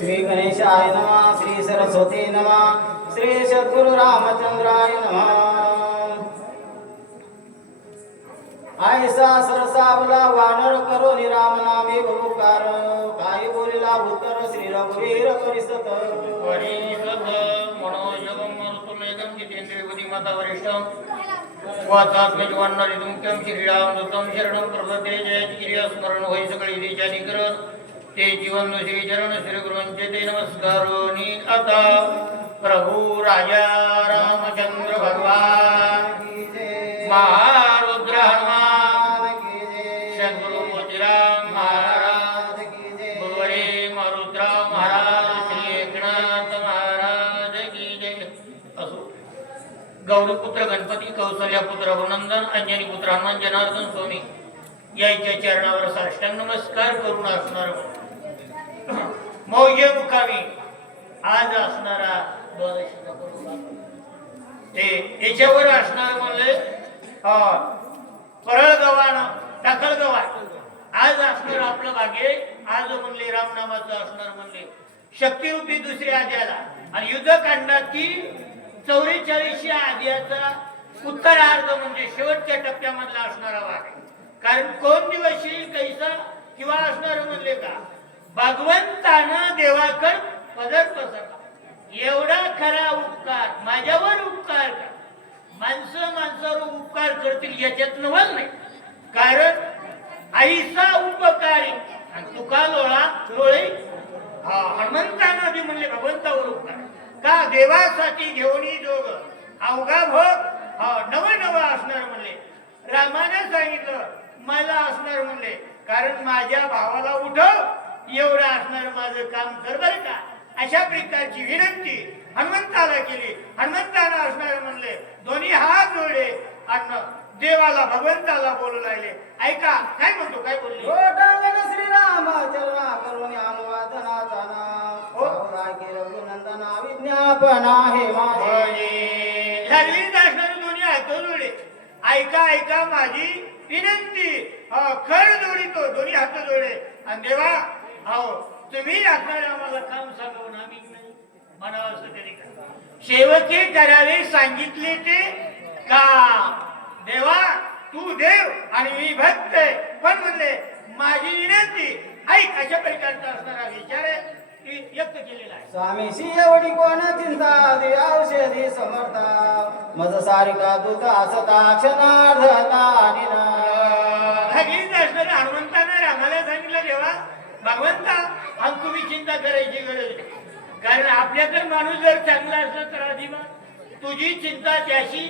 श्री गणेशाय नमः, श्री सरस्वती नमः, श्री सद्गुरु रामचंद्राय नमः। आयसा सरसावला वानर करो निराम नामे बहुकार, काय बोलिला उत्तर श्री रघुवीर परिसत मनोजगम मरुतुमेदम जितेंद्रिय बुद्धिमता वरिष्ठम वातात्मजवान्नरितुमुख्यम श्रीरामदूतम शरणं प्रपद्ये। जय गिरिया स्मरण होई सकळी देच्या निकर ते जीवन श्री चरण श्री गुरुंचे ते नमस्कारोनी। आता प्रभु राजा रामचंद्र भगवान महारुद्र हनुमान सद्गुरु मोतीराम महाराज गुरुवरे मारुद्रराव महाराज श्री एकनाथ महाराज की जय। असो गौरीपुत्र गणपती कौसल्यापुत्र रघुनंदन अंजनी पुत्र हनुमान जनार्दन स्वामी याच्या चरणावर साष्टांग नमस्कार करून असणार मौजे मुकामी आज असणारा ते याच्यावर असणार म्हणले परळ गव्हाण टाकळ गव्हाण आज असणार आपलं भाग्य। आज म्हणले रामनामाचं असणार म्हणले शक्तिरूपी दुसऱ्या आद्याला आणि युद्धकांडातील 44व्या अध्यायाचा उत्तरार्ध म्हणजे शेवटच्या टप्प्यामधला असणारा भाग आहे। कारण कोण दिवस येईल कैसा किंवा असणार म्हणले का भगवंतानं देवाकर पदर पसरला एवढा खरा उपकार माझ्यावर उपकार का माणसं माणसावर उपकार करतील याच्यात नवल नाही। कारण आईचा उपकारी आणि तुका लोळा लोळे हनुमंतानं बी म्हणले भगवंतावर उपकार का देवासाठी घेऊनी जोग अवघा भोग नव नव असणार म्हणले। रामाने सांगितलं मला असणार म्हणले कारण माझ्या भावाला उठव एवढं असणार माझं काम कर बरं का। अशा प्रकारची विनंती हनुमंताला केली। हनुमंताला असणार म्हणले दोन्ही हात जोडले आणि देवाला भगवंताला बोलू लागले। ऐका काय म्हणतो काय बोलले श्रीराम चरणा करुणी अनुवादनाचा रघुनंदना विज्ञापना हे माझे लागली असणार दोन्ही हात जोडले। ऐका ऐका माझी विनंती खर जोडितो दोन्ही हात जोडले आणि देवा हो तुम्ही असणार आम्हाला काम सांगून आम्ही नाही म्हणावं असं तरी का सेवके करावे सांगितले ते का देवा तू देव आणि मी भक्त आहे पण म्हणले माझी विनंती ऐक अशा प्रकारचा असणारा विचार व्यक्त केलेला आहे। स्वामीशी एवढी कोण चिंता दे औषधी समर्था मज सारिका दूत असता क्षणार्धता निना हनुमंताने रामाला सांगितलं देवा भगवंता आणि तुम्ही चिंता करायची गरज नाही। कारण आपल्याकडे माणूस जर चांगला असला तर अधिमा तुझी चिंता त्याशी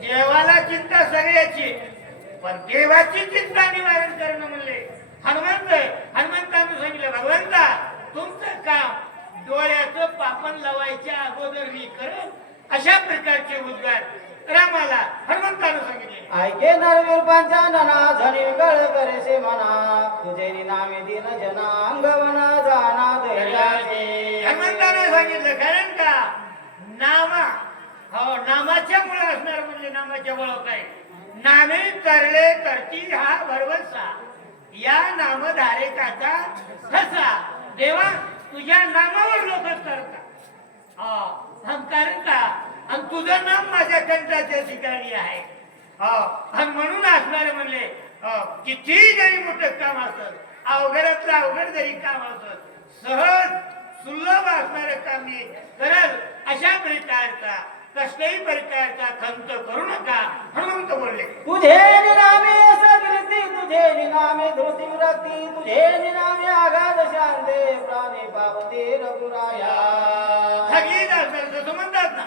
देवाला चिंता सगळ्याची पण देवाची चिंता निवारण करणं म्हणले हनुमंतानं सांगितलं भगवंता तुमचं काम डोळ्याचं पापण लावायच्या अगोदर मी करेन अशा प्रकारचे उद्गार रामाला हनुमंतानं सांगितले। ऐके नरवीर पंचानना धनी गळ करेसे मना तुझे नामे दिन जना अंगवना जाना दैर्याचे हनुमंतानं सांगितलं कारण का नामा नामाच्या मुळे असणार म्हणजे नामाच्या बळ काय नामे करले करती हा भरवसा या नामधारकाचा ठसा देवा तुझ्या नामावर लोक करतात कारण का आणि तुझं नाम माझ्या कंठाच्या ठिकाणी आहे आणि म्हणून असणारे म्हणले किती जरी मोठं काम असत अवघडातलं अवघड जरी काम असत सहज सुलभ असणारं काम मी करल अशा प्रकारचा कसल्याही प्रकारचा खंत करू नका हनुमंत बोलले। तुझे निनामे सदृष्टी तुझे निनामे धृती विरक्ती तुझे निनामे आघात शांते प्राणी पावते रघुराया जसं म्हणतात ना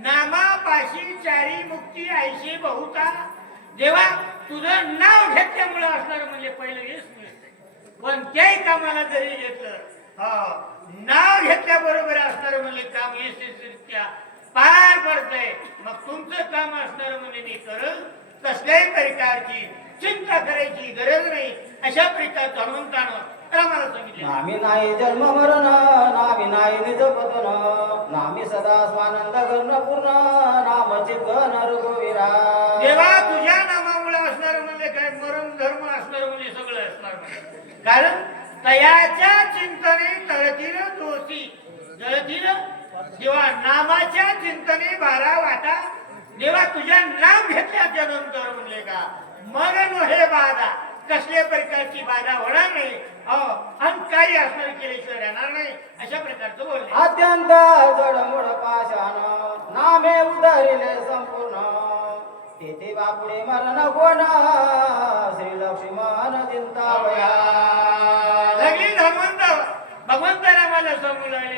नामापाशी चारी मुक्ती आयशी बहुता जेव्हा तुझं नाव घेतल्यामुळे असणार म्हणजे पहिलं यश मिळते कोणत्याही कामाला जरी घेतलं नाव घेतल्याबरोबर असणार म्हणजे काम यशस्वीरित्या पार पडतंय मग तुमचं काम असणार म्हणजे मी करल कसल्याही प्रकारची चिंता करायची गरज नाही अशा प्रकारचं हनुमंतानं रामाला सांगितलं। नामी नाही जन्म मरण नामी नाही निज पतन नामी सदा स्वानंद घन पूर्ण नाम चितघन रघुवीरा देवा तुझ्या नामामुळे असणार म्हणजे काय मरण धर्म असणार म्हणजे सगळं असणार कारण तयाच्या चिंतने तळती जळतील जेव्हा नामाच्या चिंतने बारा वाटा जेव्हा तुझ्या नाम घेतल्याच्या नंतर म्हणले का मग नो हे बाधा कसल्या प्रकारची बाधा होणार नाही आणि काही असणार केल्याशिवाय राहणार नाही अशा प्रकारचं बोलले. अत्यंत जडमुड पाषाण नामे उधरिले संपूर्ण तेथे बापुडे मरण कोण श्री लक्ष्मण चिंतावया. लगली भगवंताला मला समजून लागले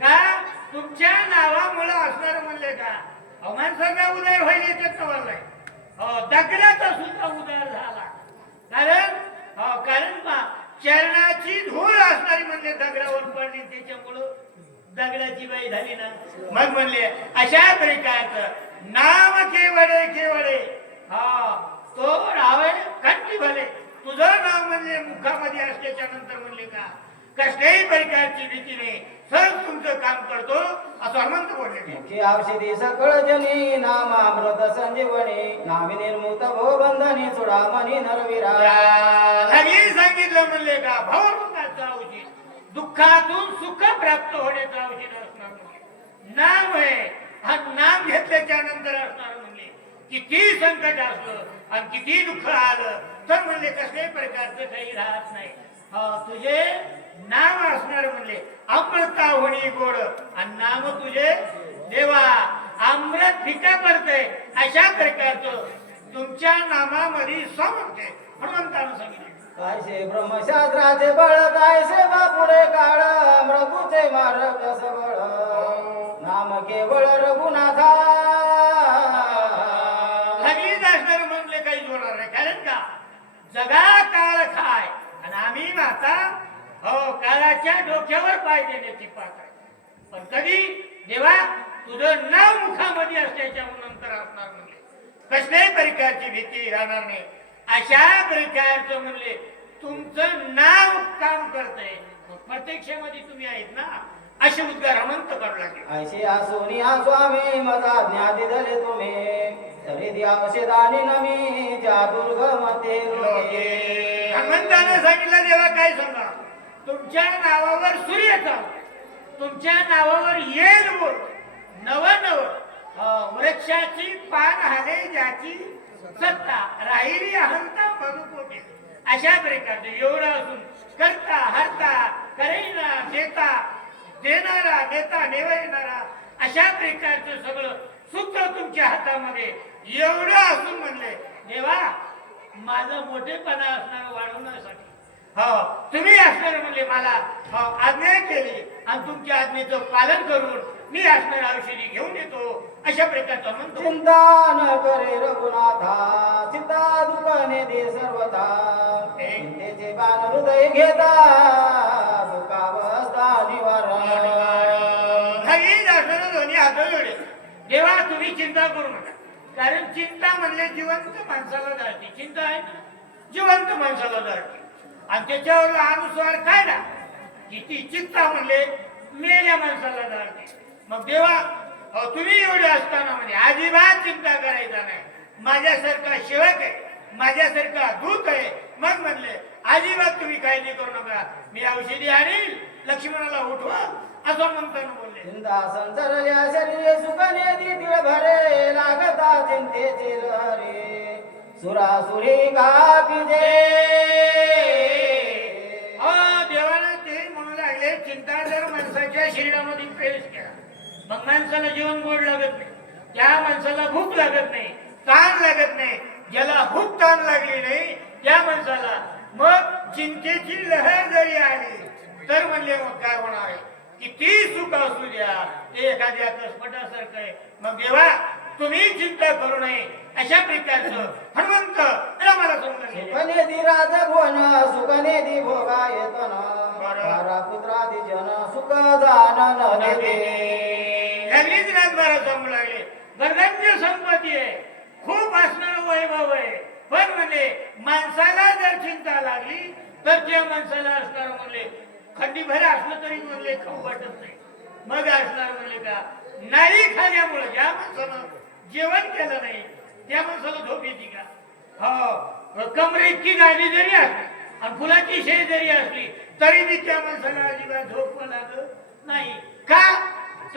का तुमच्या नावामुळे असणार म्हणले का अवमान सगळा उदय होईल याच्यात नवलय दगडाचा सुद्धा उदय झाला कारण चरणाची धूळ असणारी म्हणले दगडावर पडली त्याच्यामुळं दगडाची बाई झाली ना. मग म्हणले अशा प्रकारचं नाम केवळे तो रावे कंठी भले तुझं नाव म्हणजे मुखामध्ये असल्याच्या नंतर म्हणले का कसल्याही प्रकारची भीती नाही सहज तुमचं काम करतो असं हनुमंत बोलले. मुखी औषधी सकळ जनी नामामृत संजीवनी नामी निर्मुत भो बंधनी चुडामणी नरवीरा. लगेच सांगितलं म्हणले का भवरोगाचं औषध दुःखातून सुख प्राप्त होण्याचं औषध असणार म्हणले नाम आहे. हा नाम घेतल्याच्या नंतर असणार म्हणले किती संकट असलं आणि किती दुःख आलं तर म्हणले कसल्याही प्रकारचं काही राहत नाही. तुझे नाम असणार म्हणले अमृता होणी गोड आणि नाम तुझे देवा अमृत फिका पडते अशा प्रकारचं तुमच्या नामामध्ये समजते हनुमंतानं सांगितले. कायसे ब्रह्मशास्त्राचे बळ कायसे बापुडे काळ मृगूचे मार्ग सबळ नाम केवळ रघुनाथा. लगेच असणार म्हणले काही होणार नाही कारण का जगा काळ खाय आणि आम्ही आता काळाच्या डोक्यावर पाय देण्याची पाहत आहे. पण कधी देवा तुझं नाव मुखामध्ये असल्याच्या नंतर असणार म्हणले कसल्याही प्रकारची भीती राहणार नाही अशा प्रकारचं म्हणले तुमचं नाव काम करतंय प्रत्यक्षामध्ये तुम्ही आहेत ना असे उद्गार हनुमंत करू लागले. ऐशी आसोनी स्वामी मजा ज्ञाती दिले तुम्ही तरी द्या औषधानी नमी ज्या दुर्गमते रोगे. हनुमंताने सांगितलं देवा काय सांगा तुमच्या नावावर सूर्य चालतो तुमच्या नावावर येल बोल नव वृक्षाची पान हाले ज्याची सत्ता राहिली अहंता मनुकोटे अशा प्रकारचे एवढं असून करता हरता करेना देता देणारा नेता नेवणारा अशा प्रकारचं सगळं सूत्र तुमच्या हातामध्ये एवढं असून म्हणले देवा माझं मोठेपणा असणार वाढवण्यासाठी तुम्ही असणार म्हणले मला आज्ञा केली आणि तुमच्या आज्ञेचं पालन करून मी असणार औषधी घेऊन येतो अशा प्रकारचा म्हणतो. चिंता न करे रघुनाथा चिंता दुःखने दे सर्वथा चिंतेचे बाण हृदय घेता दुःखावस्था निवारण. दोन्ही हात जोडे देवा तुम्ही चिंता करू नका कारण चिंता म्हणले जिवंत माणसाला जाळते चिंता आहे जिवंत माणसाला जाळते आणि त्याच्यावर अनुसार काय ना किती चिंता म्हणले मेल्या माणसाला जाळते. मग देवा तुम्ही एवढे असताना म्हणजे अजिबात चिंता करायचा नाही माझ्यासारखा सेवक आहे माझ्यासारखा दूत आहे मग म्हणले अजिबात तुम्ही काळजी करू नका मी औषधी आणील लक्ष्मणाला उठवा असं म्हणताना बोलले. चिंता संचरल्या शरीरे सुखने दिल भरे लागता चिंतेचे लहरे सुरासुरी कापिजे. देवाने ते म्हणू लागले चिंता जर माणसाच्या शरीरामध्ये प्रवेश केला मग माणसाला जेवण गोड लागत नाही त्या माणसाला भूक लागत नाही ताण लागत नाही ज्याला भूक ताण लागली नाही त्या माणसाला मग चिंतेची लहर जरी आली तर म्हणले मग काय होणार आहे किती सुख असू द्या ते एखाद्या कसपटासारखं आहे. मग देवा तुम्ही चिंता करू नये अशा प्रकारचं हनुमंत रामाला समजले. सुखनेदी राजभुवन सुखनेदी भोगा येतन बारा पुत्रादी जन सुख जाणन देते. लगेच राजबारा सांगू लागले गर्दांची संपत्ती आहे खूप असणार वैभव आहे पण म्हणले माणसाला जर चिंता लागली तर त्या माणसाला असणार म्हणले खंडीभर असलं तरी म्हणले खाऊ वाटत नाही मग असणार म्हणले का नाही खाण्यामुळे ज्या माणसानं जेवण केलं नाही त्या माणसाला झोप येते का कमरे इतकी गाडी जरी असली आणि फुलाची शेज जरी असली तरी मी त्या माणसाला अजिबात झोप लागत नाही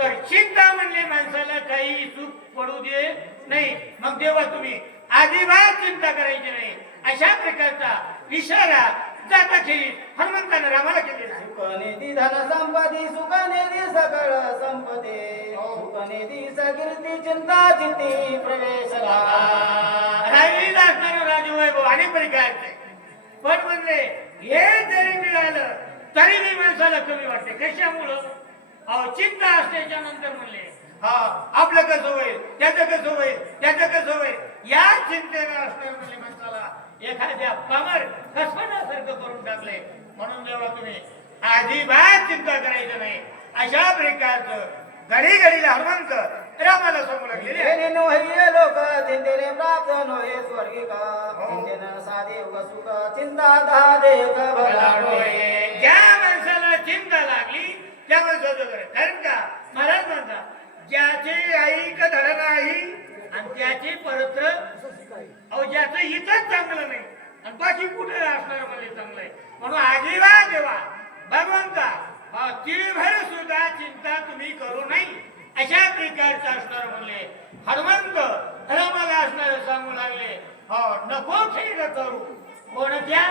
बर चिंता म्हणले माणसाला काही चूक पडू दे नाही, मग तेव्हा तुम्ही अजिबात चिंता करायची नाही अशा प्रकारचा इशारा जाता खेळी हनुमंतानं रामाला केलेला आहे. सुखनिधी धन संपदी सुखनिधी सकळ संपदे सुखनिधी सकीर्ती चिंता चित्ती प्रवेश राहिलेला असणारा राजवैभव अनेक प्रकारचे, पण म्हणजे हे जरी मिळालं तरी मी माणसाला कमी वाटते. कशामुळं? अहो चिंता असल्याच्या नंतर म्हणले हा आपलं कसं होईल, त्याचं कसं होईल, त्याचं कसं होईल, या चिंतेनं असणार म्हणले माणसाला एखाद्या पामर कसपणासारखं करून टाकले. म्हणून जेव्हा तुम्ही अजिबात चिंता करायचं नाही अशा प्रकारचं घडी घडीला हनुमंत रामाला समोर लागलेले लोक चिंतेने प्राप्त नोहे स्वर्गिका चिंतेन साधे सुख चिंता देव भला ज्या माणसाला चिंता लागली त्या माणसाचं घर. कारण का महाराज म्हणतात ज्याची ऐक धड नाही आणि त्याची परत अहो ज्याचं इथंच चांगलं नाही आणि बाकी कुठे असणार म्हणजे चांगलं आहे. म्हणून आजीवा देवा भगवंता तिळभर सुद्धा चिंता तुम्ही करू नाही अशा प्रकारचं असणार म्हणले हनुमंत रामाला असणार सांगू लागले हो नको खेळ करू. कोणत्या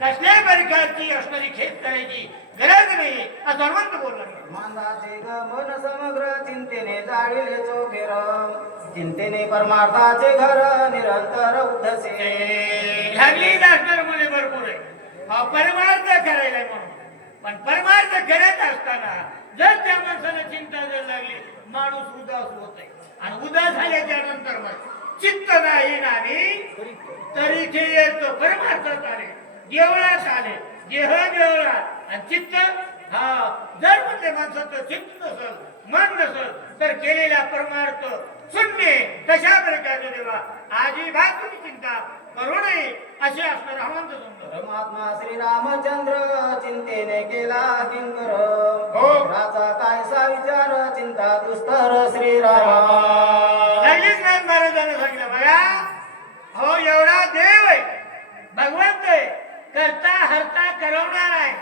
कसल्या प्रकारची असणारी खेप करायची गरज नाही असं हनुमंत बोलला. मानवाचे मन समग्र चिंतेने जाळिले चोखेर चिंतेने परमार्थाचे घर निरंतर उद्धसे. लागली असणार मुले भरपूर आहे परमार्थ करायला म्हणून, पण परमार्थ करत असताना जर त्या माणसाला चिंता जर लागली माणूस उदास होत आहे आणि उदास झाल्याच्या नंतर मग चित्त नाही नावी तरी ते येतो परमार्थात आले देवळात आले देह देवळात आणि चित्त जर म्हणजे माणसाचं चित्त नसल मन नसल तर केलेल्या परमार्थ शून्य. कशा प्रकारचे देवा अजिबात तुम्ही चिंता करू नये असे असणार हनुमंत समजा. परमात्मा श्री रामचंद्र चिंतेने केला किंकर राचा कायसा विचार चिंता दुस्तर श्रीराम. लगेच ज्ञान महाराजांनी सांगितलं बघा हो एवढा देव आहे भगवंत आहे करता हरता करवणार आहे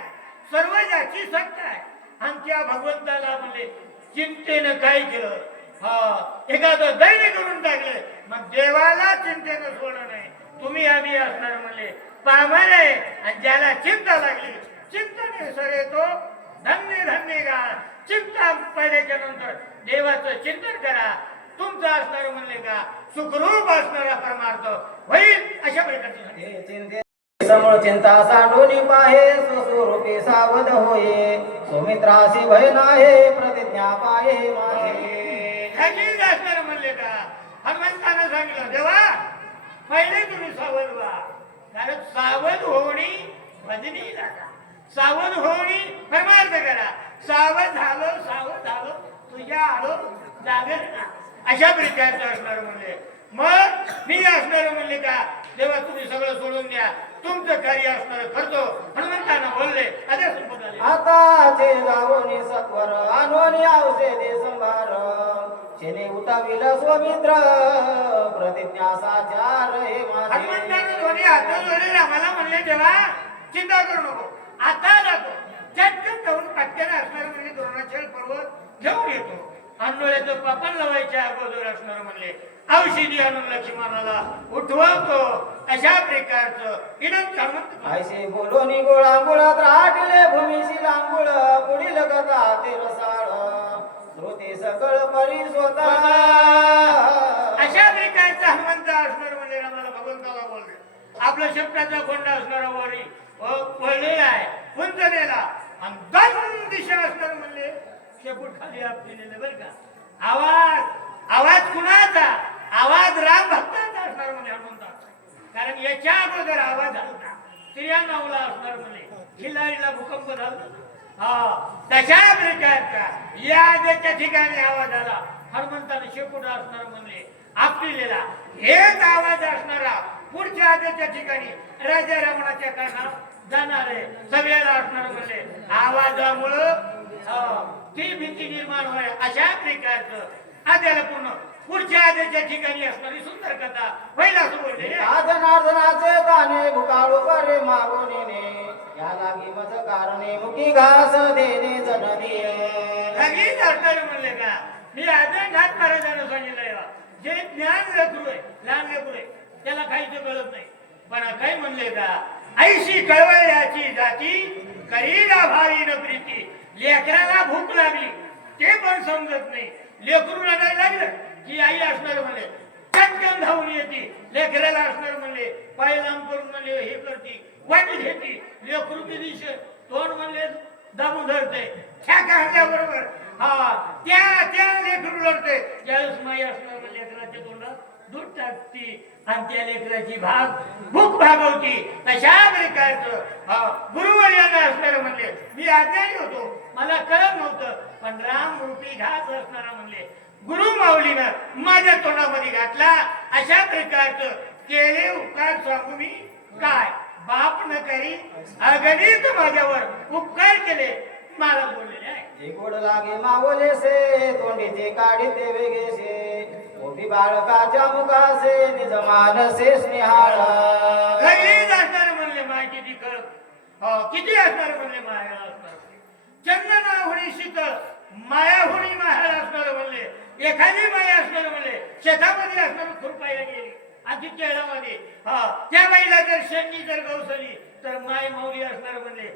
सर्व ज्याची सत्ता आहे आणि त्या भगवंताला म्हणजे चिंतेनं काय केलं एखादं दैन्य करून टाकलं मग देवाला चिंतेनं सोडलं नाही. तुम्ही आम्ही असणार म्हणले पामर आहे आणि ज्याला चिंता लागली चिंतने सरे तो धन्य धन्य गा. चिंता पडल्याच्या नंतर देवाचं चिंतन करा तुमचं असणार म्हणले का सुखरूप असणारा परमार्थ होईल अशा प्रकारचे. समोर चिंता साठवणी पाहे स्वस्वरूपी सावध होये सुमित्रासी भय नाहे प्रतिज्ञा पाहे माझे. असणार म्हणले का हनुमंतानं सांगितलं देवा पहिले तुम्ही सावध व्हा कारण सावध होणी भजनी लागा सावध होणी परमार्थ करा. सावध झालो तुझ्या आलो जागर अशा प्रकारचं असणार म्हणले. मग मी असणार म्हणले का देवा तुम्ही सगळं सोडून द्या तुमचं कार्य असणार करतो हनुमंतानं बोलले. आताचे जावोनी सत्वर आणोनी औषधे संभार शेने उठाविल स्वमित्र प्रतिज्ञा साचार हे माझे. हनुमंतानं दोन्ही हात जोडले रामाला म्हणले देवा चिंता करू नको आता जातो चटकन जाऊन पटकन असणार म्हणजे द्रोणाचल पर्वत घेऊन येतो. आंधळ्याचं पापण लावायच्या अगोदर असणार म्हणले औषधी आणून लक्ष्मणाला उठवतो अशा प्रकारचं विनंती हनुमंत. ऐसे बोलोनी गोळा मुळात राटले भूमीशी लांबुळ पुढील कथा ते रसाळ श्रोते सकळ परी स्वतः. अशा प्रकारचा हनुमंत असणार म्हणजे रामाला भगवंताला बोलले. आपल्या शब्दाचा कोंडा असणारा वरी पडलेला आहे उंचलेला आणि दोन दिशा असणार म्हणले शेपूट खाली आपलेले बरं का. आवाज कुणाचा आवाज राम भक्तांचा असणार म्हणजे हनुमंताचा. कारण याच्या अगोदर आवाज आला स्त्रिया नावला असणार म्हणजे खिलाडीला भूकंप झाला तशा प्रकारचा या आदेच्या ठिकाणी आवाज आला हनुमंताने शेपूट असणार म्हणले आपलेला हेच आवाज असणारा पुढच्या आदेच्या ठिकाणी राजा रमणाच्या कानावर जाणार आहे सगळ्याला असणार म्हणले. आवाजामुळं ती भीती निर्माण होय अशा प्रकारचं आद्याला पूर्ण पुढच्या आदेच्या ठिकाणी असणारी सुंदर कथा पहिला असं बोलले. जनार्दनाचे ताने भुकाळू परे मागोने या लागी मज कारणे मुखी घास देणे जननी. लगेच असणारे म्हणले का मी आदिनाथ महाराजांना सांगितलंय बा, जे ज्ञान लेकरू आहे लहान लेकरू आहे त्याला काहीच कळत नाही, पण काय म्हणले का ऐशी कळवळ्याची जाती करीना भावी न प्रीती. लेकराला भूक लागली ते पण समजत नाही, लेकरू रडायला लागलं की आई असणार म्हणले चटकन धावून येते, लेकराला असणार म्हणले पाय लांब करून म्हणले हे करते वाटी घेते, लेकरू ते दिवशी तोंड म्हणले दाबून धरते बरोबर हा त्या लेकरू लढते त्यावेळेस माई असणार म्हणले लेकराच्या तोंडात दूध टाकती आणि त्या लेकराची भूक भागवती. तशा प्रकारचं गुरुवर्यांना असणार म्हणले मी आज्ञानी होतो मला कळत नव्हतं, पण राम रूपी घास असणारा म्हणले गुरु माऊलीनं माझ्या तोंडामध्ये घातला. अशा प्रकारचं केले उपकार सांगू मी काय बाप न करी अगणित माझ्यावर उपकार केले मला बोललेले आहे. जे गोड लागे मावलेसे तोंडीचे काढीते वेगेसे मोठी बाळकाच्या मुखासे निज मानसे स्नेहाळा. घरीच असणार म्हणले माय किती कळत किती असणार म्हणले माया असणार चंदना होणी शीतळ माया होणी माहेर असणार म्हणले. एखादी माया असणार म्हणले शेतामध्ये असणार खुरपायला गेली आणि केळामध्ये त्या बाईला जर शेंडी जर गवसली तर माय माऊली असणार म्हणले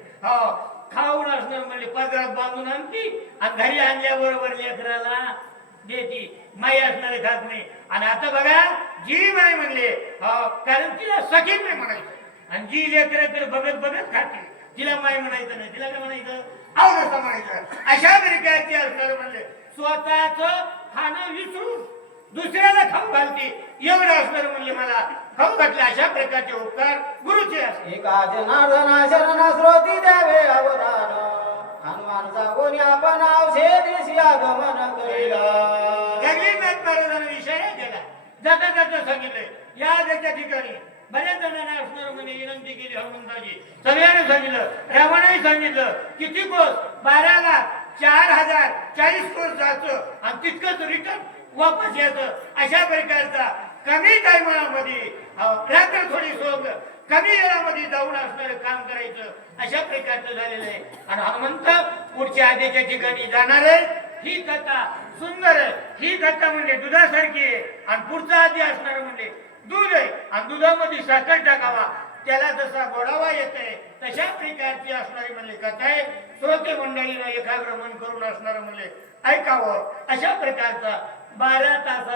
खाऊन असणार म्हणले पदरात बांधून आणती आणि घरी आणल्याबरोबर लेकराला देती. माई असणारे खात नाही. आणि आता बघा जी माय म्हणले कारण तिला सखी नाही म्हणायचं आणि जी लेकराकडे बघत बघत खाते तिला माय म्हणायचं नाही, तिला काय म्हणायचं आवडतं म्हणायचं. अशा प्रकारची असणार म्हणले स्वतःच खाणं विसरून दुसऱ्याला खाऊ घालते एवढं असणार म्हणले मला खाऊ घातले. अशा प्रकारचे उपकार गुरुचे असते. एका जनार्दना शरण श्रोती द्यावे अवधान हनुमान जागोनी आपण औषधीशी आगमन करीला. गगनीनाथ महाराजांना विषय केला जाता जाता सांगितले या त्याच्या ठिकाणी बऱ्याच जणांना असणार म्हणे विनंती केली हनुमंताजी सगळ्यांनी सांगितलं रावणाने सांगितलं किती कोस 12 लाख 4,000 40 कोस जायचं आणि तितकंच रिटर्न वापस यायचं. अशा प्रकारचा कमी टायमामध्ये रात्र थोडी सोड कमी वेळामध्ये जाऊन असणारं काम करायचं अशा प्रकारचं झालेलं आहे. आणि हनुमंत पुढच्या आधीच्या ठिकाणी जाणार आहे. ही कथा सुंदर आहे. ही कथा म्हणजे दुधासारखी आहे आणि पुढचा आधी असणार म्हणजे दूध आहे आणि दुधामध्ये साखर टाकावा त्याला जसा गोडावा येते तशा प्रकारची असणारी म्हणले कथा आहे. श्रोते मंडळीला एकाग्र मन करून असणार म्हणले ऐकावं. अशा प्रकारचा 12 तास